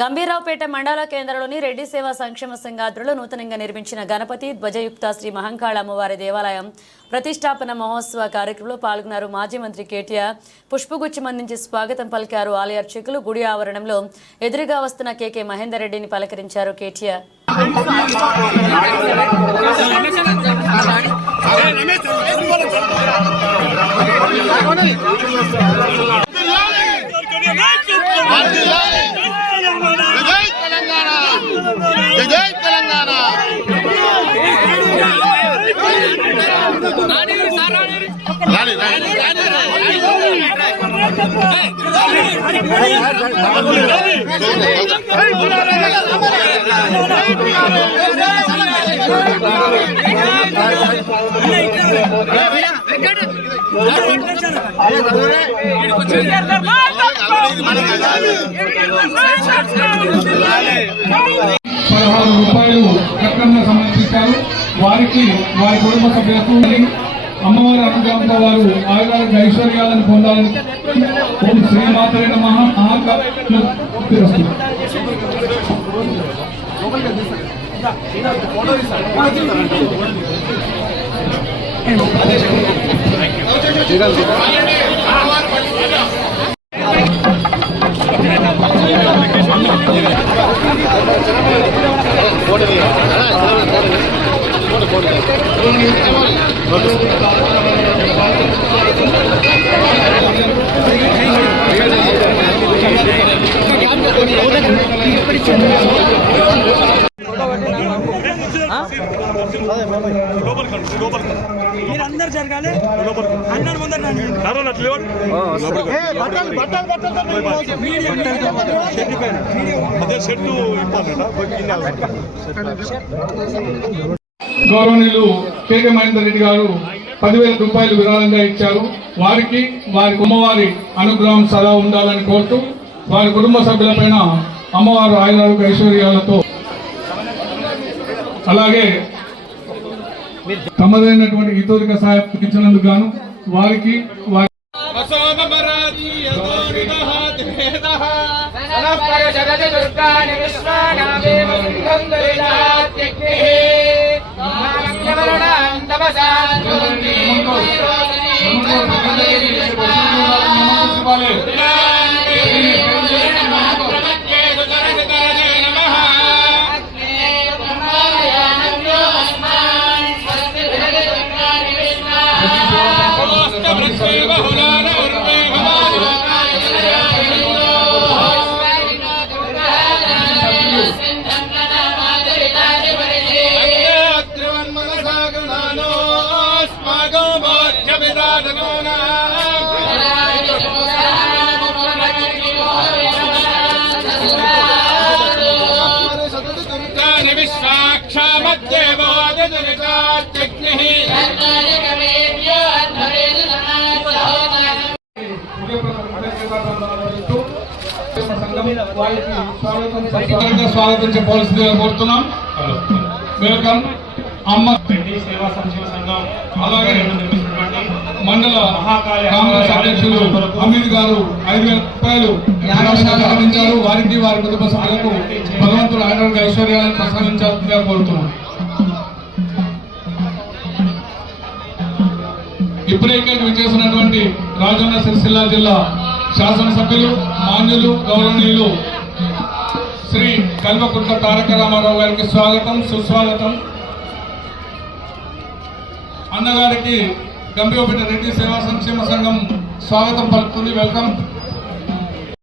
గంభీరావుపేట మండల కేంద్రంలోని రెడ్డి సేవా సంక్షేమ సంఘాధ్రులు నూతనంగా నిర్మించిన గణపతి ధ్వజయుక్త శ్రీ మహంకాళ అమ్మవారి దేవాలయం ప్రతిష్టాపన మహోత్సవ కార్యక్రమంలో పాల్గొన్నారు. మాజీ మంత్రి కేటీఆర్ పుష్పగుచ్చం అందించి స్వాగతం పలికారు. ఆలయ అర్చకులు గుడి ఆవరణంలో ఎదురుగా వస్తున్న కేకే మహేందర్ రెడ్డిని పలకరించారు. కేటీఆర్ జై తెలంగాణ రూపాయలు కట్నంగా సమర్పించారు. వారికి వారి కుటుంబ సభ్యులకు అమ్మవారి అనుగ్రహంతో వారు ఆయురాలకు ఐశ్వర్యాలను పొందాలని ఓం శ్రీమాతరే నమః మీరందరూ జరగాలి. అందరు ముందర గౌరవనీయులు కేకే మహేందర్ రెడ్డి గారు 10,000 రూపాయలు విరాళంగా ఇచ్చారు. వారికి వారి అమ్మవారి అనుగ్రహం సదా ఉండాలని కోరుతూ వారి కుటుంబ సభ్యులపైన అమ్మవారు ఆయురారోగ్య ఐశ్వర్యాలతో అలాగే తమదైనటువంటి హితోధిక సహాయం ఇచ్చినందుకు గాను వారికి స్వాగతం చెప్పవలసిందిగా కోరుతున్నాం. వెల్కమ్ అమ్మ సేవా సంక్షేమ సంఘం అలాగే మండల కాంగ్రెస్ అధ్యక్షులు అమీద్ గారు 5,000 రూపాయలు అందించారు. వారికి వారి కుటుంబ సభ్యులకు భగవంతుడు ఆరోగ్య ఐశ్వర్యాలను ప్రసాదించాల్సిందిగా కోరుతున్నాం. ఇప్పుడే ఇక్కడికి విచ్చేసినటువంటి రాజన్న సిరిసిల్ల జిల్లా శాసనసభ్యులు మాన్యులు గౌరవనీయులు శ్రీ కల్వకుంట్ల తారక రామారావు గారికి స్వాగతం సుస్వాగతం. అన్నగారికి గంభీరావుపేట రెడ్డి సేవా సంక్షేమ సంఘం స్వాగతం పలుకుతుంది. వెల్కమ్.